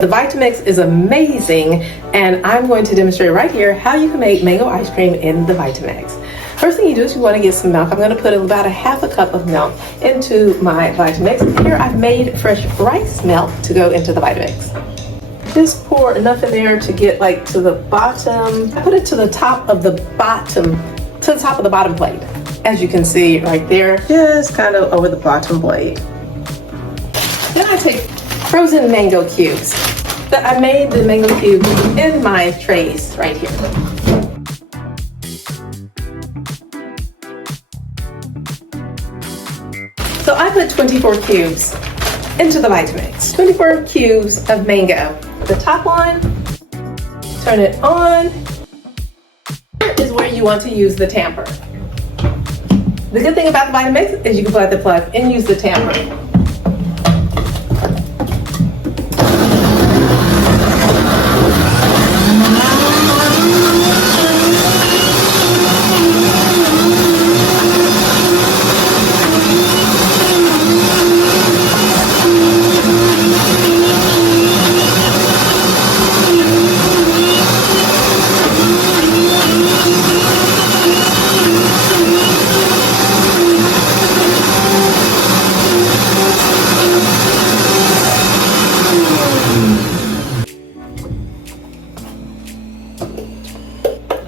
The Vitamix is amazing, and I'm going to demonstrate right here how you can make mango ice cream in the Vitamix. First thing you do is you want to get some milk. I'm going to put about a half a cup of milk into my Vitamix. Here I've made fresh rice milk to go into the Vitamix. Just pour enough in there to get like to the bottom. I put it to the top of the bottom, plate. As you can see right there, just kind of over the bottom blade. Then I take frozen mango cubes. I made the mango cubes in my trays right here. So I put 24 cubes into the Vitamix. 24 cubes of mango. The top one, turn it on. Here is where you want to use the tamper. The good thing about the Vitamix is you can plug the plug and use the tamper.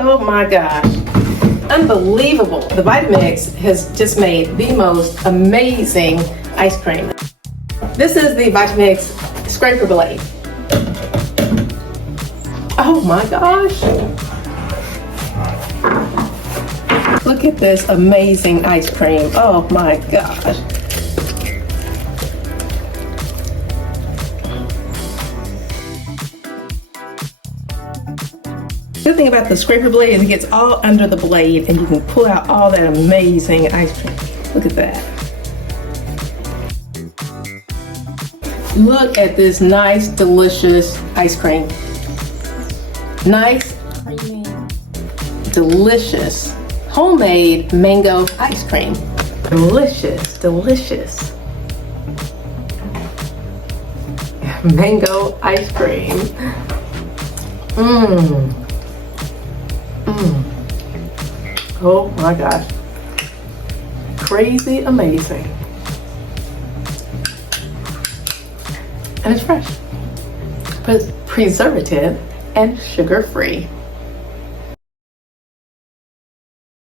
Oh my gosh, unbelievable. The Vitamix has just made the most amazing ice cream. This is the Vitamix scraper blade. Oh my gosh. Look at this amazing ice cream. Oh my gosh. The good thing about the scraper blade is it gets all under the blade and you can pull out all that amazing ice cream. Look at that. Look at this nice, delicious ice cream. Nice, creamy, delicious, homemade mango ice cream. Delicious, delicious. Mango ice cream. Mmm. Oh my gosh. Crazy amazing. And it's fresh. Preservative and sugar-free.